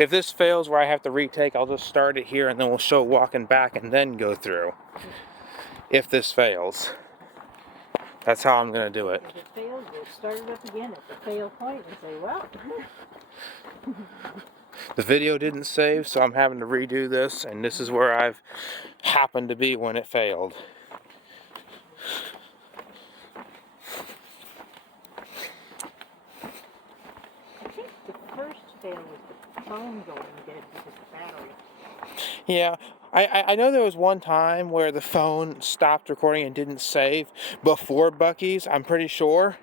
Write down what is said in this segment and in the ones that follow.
If this fails where I have to retake, I'll just start it here and then we'll show walking back and then go through. If this fails. That's how I'm going to do it. If it fails, we'll start it up again at the fail point and say, well. The video didn't save, so I'm having to redo this, and this is where I've happened to be when it failed. I think the first fail was the phone going dead because of the battery. Yeah, I know there was one time where the phone stopped recording and didn't save before Buc-ee's, I'm pretty sure.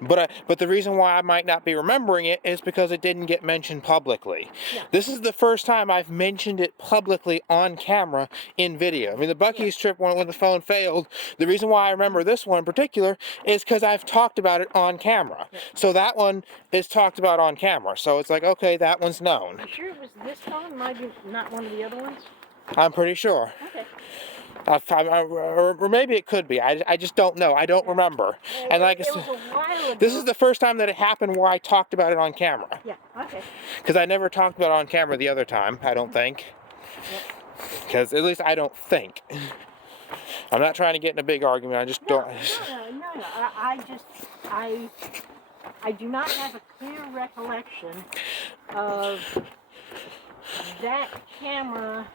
But the reason why I might not be remembering it is because it didn't get mentioned publicly. Yeah. This is the first time I've mentioned it publicly on camera in video. I mean, the Buc-ee's trip when the phone failed, the reason why I remember this one in particular is because I've talked about it on camera. Yeah. So that one is talked about on camera. So it's like, okay, that one's known. You sure it was this phone, maybe not one of the other ones? I'm pretty sure. Okay. Or maybe it could be. I just don't know. I don't remember. And like I It said, was a while ago. this is the first time that it happened where I talked about it on camera. Yeah, okay. Because I never talked about it on camera the other time, I don't think. Because at least I don't think. I'm not trying to get in a big argument. I just don't. No. I do not have a clear recollection of that camera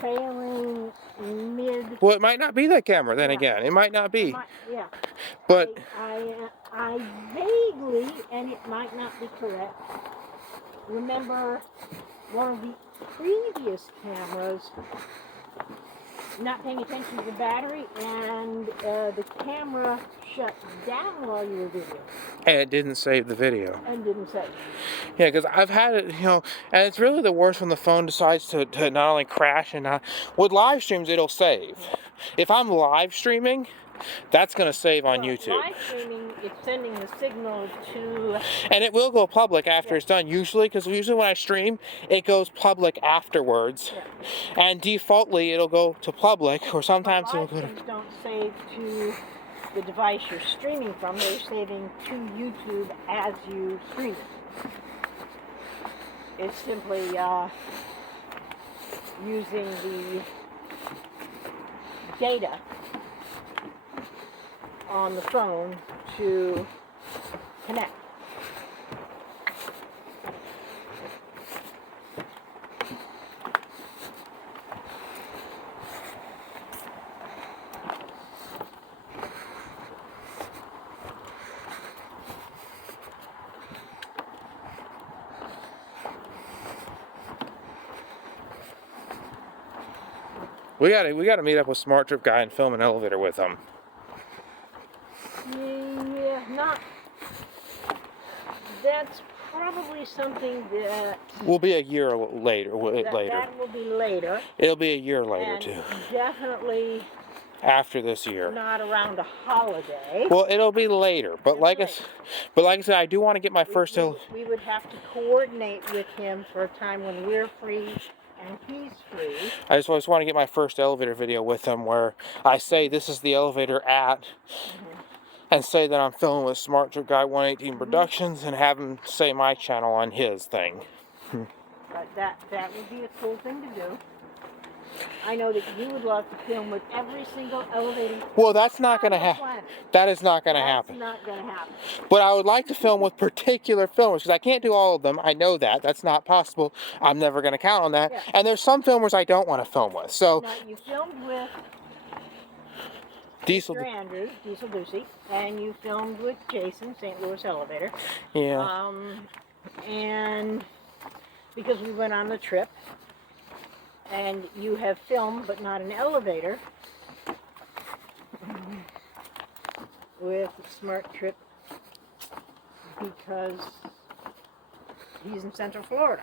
failing mid. Well, it might not be that camera then again. It might not be. Yeah. But I vaguely, and it might not be correct, remember one of the previous cameras not paying attention to the battery, and the camera shut down while you were videoing. And it didn't save the video. And didn't save. Yeah, because I've had it, and it's really the worst when the phone decides to not only crash and not. With live streams, it'll save. If I'm live streaming, that's going to save on YouTube. Live streaming, it's sending the signal to. And it will go public after it's done, usually, because usually when I stream, it goes public afterwards. Yeah. And defaultly, it'll go to public, or sometimes it'll go to. Live streams don't save to the device you're streaming from, they're saving to YouTube as you stream it. It's simply using the data on the phone to connect. We gotta meet up with Smart Trip guy and film an elevator with him. Yeah, not. That's probably something that. Will be a year later. That will be later. It'll be a year later And too. definitely After this year. not around a holiday. Well, it'll be later, but like I said, I do want to get my first. We would have to coordinate with him for a time when we're free and he's free. I just want to get my first elevator video with him where I say this is the elevator at, and say that I'm filming with Smart Trip Guy 118 Productions, and have him say my channel on his thing. But that would be a cool thing to do. I know that you would love to film with every single elevator. Well, that's not going to happen. That is not going to happen. That's not going to happen. But I would like to film with particular filmers, because I can't do all of them. I know that. That's not possible. I'm never going to count on that. Yeah. And there's some filmers I don't want to film with. So Now, you filmed with Diesel. Mr. Andrews, Diesel Ducey, and you filmed with Jason, St. Louis Elevator. Yeah. And because we went on the trip, and you have filmed, but not an elevator, with Smart Trip because he's in Central Florida.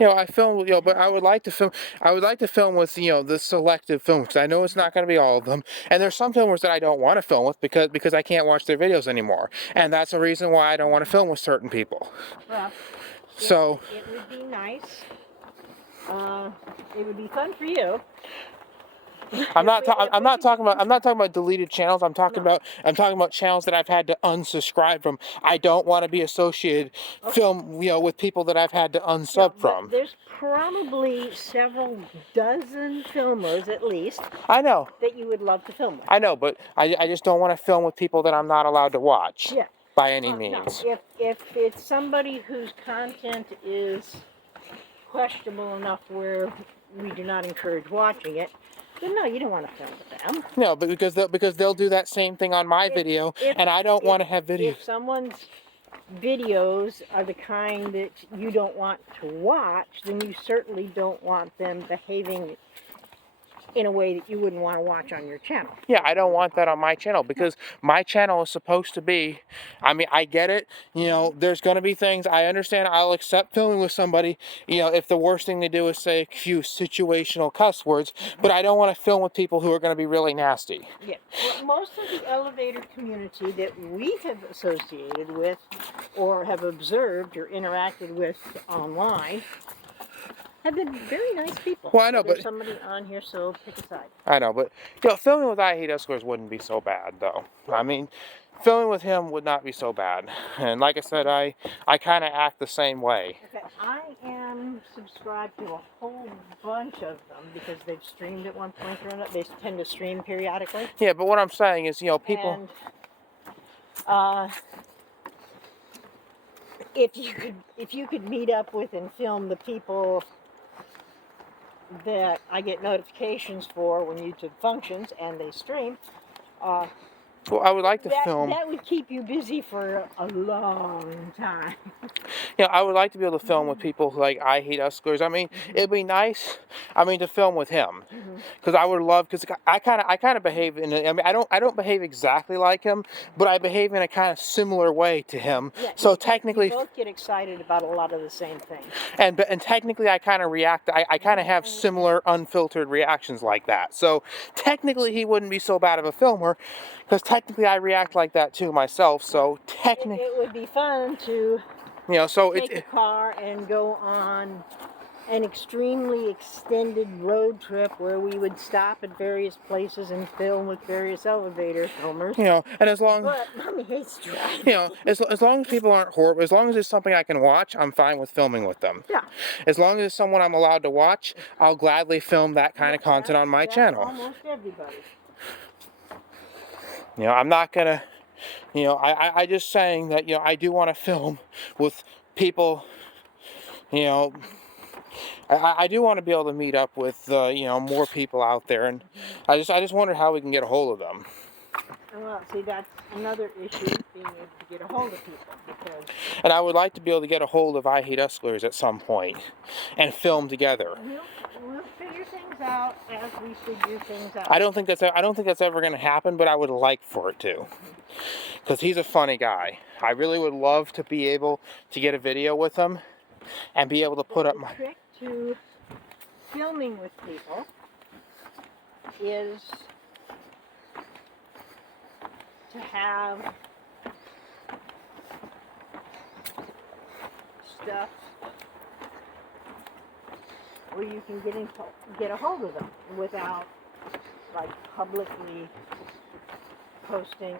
I film, but I would like to film. I would like to film with, the selective films, because I know it's not going to be all of them. And there's some filmers that I don't want to film with because I can't watch their videos anymore, and that's the reason why I don't want to film with certain people. Well, So it would be nice. It would be fun for you I'm not. If we- I'm not talking about. I'm not talking about deleted channels. I'm talking No. about. I'm talking about channels that I've had to unsubscribe from. I don't want to be associated with people that I've had to unsub No, but from. there's probably several dozen filmers at least I know. that you would love to film with. I know, but I just don't want to film with people that I'm not allowed to watch. Yeah. By any No, means. if it's somebody whose content is questionable enough where we do not encourage watching it, then no, you don't want to film with them. No, but because they'll do that same thing on my video, and I don't want to have videos. If someone's videos are the kind that you don't want to watch, then you certainly don't want them behaving in a way that you wouldn't want to watch on your channel. Yeah, I don't want that on my channel because my channel is supposed to be, I mean, I get it, there's going to be things, I understand, I'll accept filming with somebody, if the worst thing to do is say a few situational cuss words, but I don't want to film with people who are going to be really nasty. Yeah, well, most of the elevator community that we have associated with or have observed or interacted with online have been very nice people. Well, I know, There's but somebody on here, so pick a side. I know, but filming with I Hate Escorts wouldn't be so bad, though. I mean, filming with him would not be so bad. And like I said, I kind of act the same way. Okay, I am subscribed to a whole bunch of them because they've streamed at one point or another. They tend to stream periodically. Yeah, but what I'm saying is, people. And, if you could meet up with and film the people that I get notifications for when YouTube functions and they stream, Well, I would like to film. That would keep you busy for a long time. I would like to be able to film with people who, like I Hate Escorts. I mean, it'd be nice. I mean, to film with him, because I would love. Because I kind of behave in. I mean, I don't behave exactly like him, but I behave in a kind of similar way to him. Yeah, so technically, you both get excited about a lot of the same things. And technically, I kind of react. I kind of have similar unfiltered reactions like that. So technically, he wouldn't be so bad of a filmer, because technically I react like that too myself. So technically, it would be fun to so take a car and go on an extremely extended road trip where we would stop at various places and film with various elevator filmers. And as long but Mommy hates driving. as long as people aren't horrible, as long as it's something I can watch, I'm fine with filming with them. Yeah. As long as it's someone I'm allowed to watch, I'll gladly film that kind of content on my channel. Almost everybody. I'm not gonna. I just saying that, I do want to film with people, I do want to be able to meet up with, more people out there, and I just wonder how we can get a hold of them. Well, see, that's another issue, being able to get a hold of people, because... And I would like to be able to get a hold of I Hate Escorts at some point, and film together. We'll figure things out as we figure things out. I don't think that's ever going to happen, but I would like for it to, because he's a funny guy. I really would love to be able to get a video with him, and be able to put up my... The trick to filming with people is to have stuff where you can get a hold of them without like publicly posting.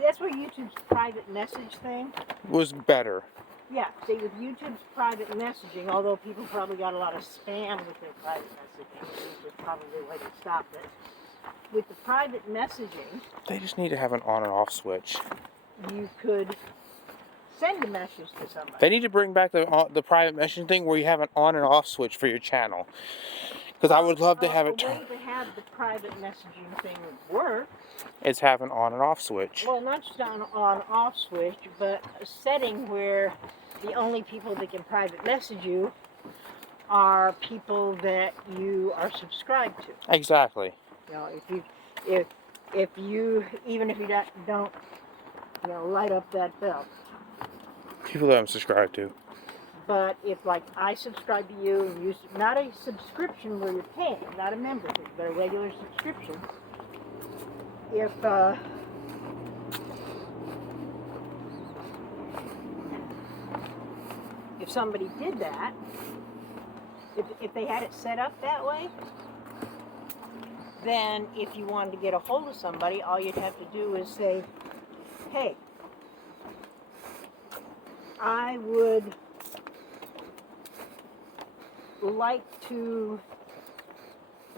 That's where YouTube's private message thing was better. Yeah, see, with YouTube's private messaging, although people probably got a lot of spam with their private messaging, which is probably why they stopped it. With the private messaging, they just need to have an on and off switch. You could send a message to somebody. They need to bring back the private messaging thing where you have an on and off switch for your channel. Because I would love to have it. The way to have the private messaging thing work is have an on and off switch. Well, not just an on-off switch, but a setting where the only people that can private message you are people that you are subscribed to. Exactly. If you even if you don't light up that bell. People that I'm subscribed to. But if, like, I subscribe to you and use not a subscription where you're paying, not a membership, but a regular subscription, if somebody did that, if they had it set up that way, then if you wanted to get a hold of somebody, all you'd have to do is say, hey, I would like to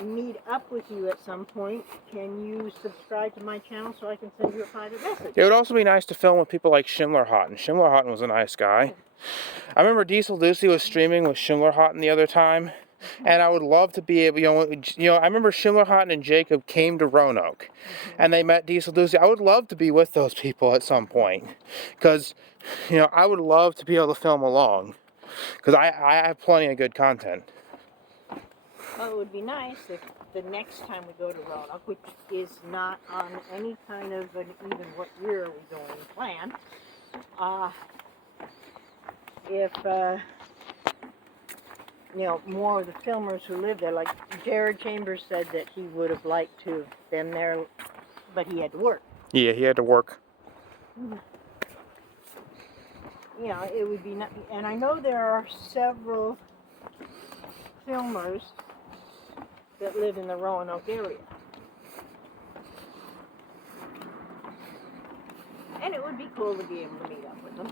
meet up with you at some point. Can you subscribe to my channel so I can send you a private message? It would also be nice to film with people like Schindlerhatten. Schindlerhatten was a nice guy. I remember Diesel Ducey was streaming with Schindlerhatten the other time, and I would love to be able, I remember Schindlerhatten and Jacob came to Roanoke, and they met Diesel Ducey. I would love to be with those people at some point, because, I would love to be able to film along, because I have plenty of good content. Well, it would be nice if the next time we go to Roanoke, which is not on any kind of an even what year are we going plan, if more of the filmers who live there, like Jared Chambers said that he would have liked to have been there, but he had to work. Yeah, he had to work. It would be nice, and I know there are several filmers that live in the Roanoke area. And it would be cool to be able to meet up with them.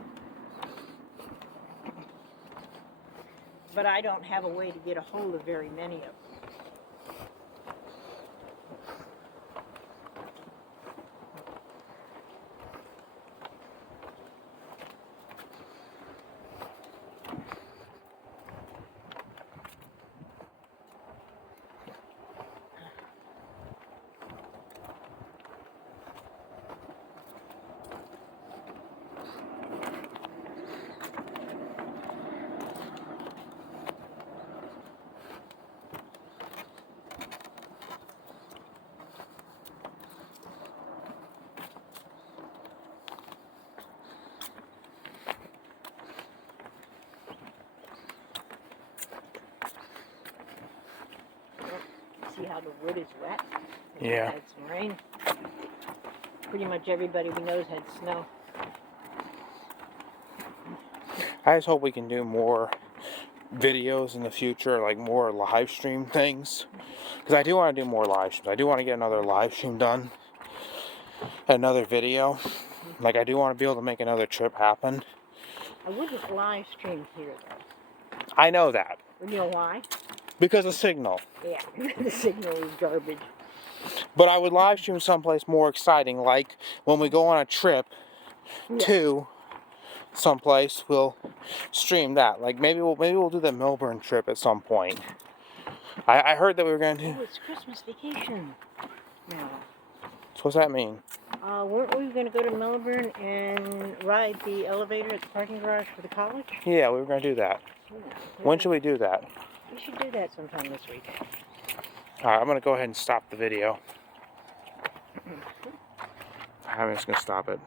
But I don't have a way to get a hold of very many of them. See how the wood is wet? Yeah. Had some rain. Pretty much everybody we know has had snow. I just hope we can do more videos in the future, like more live stream things. Because I do want to do more live streams. I do want to get another live stream done. Another video. Like, I do want to be able to make another trip happen. I wouldn't live stream here, though. I know that. You know why? Because of signal. Yeah, the signal is garbage. But I would live stream someplace more exciting, like when we go on a trip to someplace, we'll stream that. Like maybe we'll do the Melbourne trip at some point. I heard that we were going to do. Oh, it's Christmas vacation now. So what's that mean? Weren't we going to go to Melbourne and ride the elevator at the parking garage for the college? Yeah, we were going to do that. Yeah. When should we do that? We should do that sometime this week. Alright, I'm going to go ahead and stop the video. I'm just going to stop it.